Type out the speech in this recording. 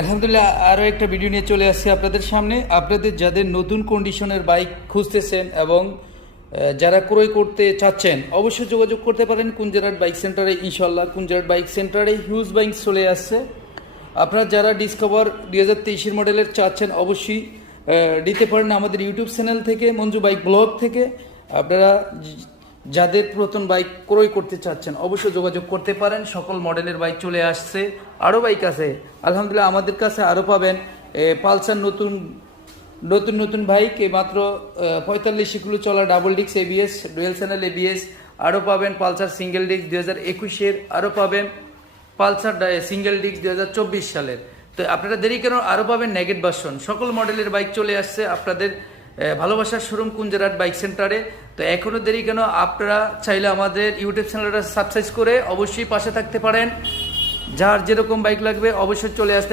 আলহামদুলিল্লাহ আরও একটা ভিডিও নিয়ে চলে আসছি আপনাদের সামনে। আপনাদের যাদের নতুন কন্ডিশনের বাইক খুঁজতেছেন এবং যারা ক্রয় করতে চাচ্ছেন অবশ্যই যোগাযোগ করতে পারেন কুঞ্জারাট বাইক সেন্টারে। ইনশাল্লাহ কুঞ্জারাট বাইক সেন্টারে হিউজ বাইক চলে আসছে। আপনারা যারা ডিসকভার 2023 মডেলের চাচ্ছেন অবশ্যই দিতে পারেন আমাদের ইউটিউব চ্যানেল থেকে, মঞ্জু বাইক ব্লগ থেকে। আপনারা যাদের পুরাতন বাইক ক্রয় করতে চাচ্ছেন অবশ্যই যোগাযোগ করতে পারেন। সকল মডেলের বাইক চলে আসছে, আরও বাইক আছে আলহামদুলিল্লাহ আমাদের কাছে। আরও পাবেন পালসার নতুন নতুন নতুন বাইক, মাত্র 45 কিলো চলা double disc ABS, dual channel ABS. আরও পাবেন পালসার সিঙ্গেল ডিস্ক 2021-এর, আরও পাবেন পালসার সিঙ্গেল ডিস্ক 2024 সালের। তো আপনারা দেরি কেন, আরও পাবেন নেগেট ভার্সন। সকল মডেলের বাইক চলে আসছে আপনাদের ভালোবাসার শোরুম কুঞ্জারাট বাইক সেন্টারে। তো এখনও দেরি কেন, আপনারা চাইলে আমাদের ইউটিউব চ্যানেলটা সাবস্ক্রাইব করে অবশ্যই পাশে থাকতে পারেন। যার যেরকম বাইক লাগবে অবশ্যই চলে আসতে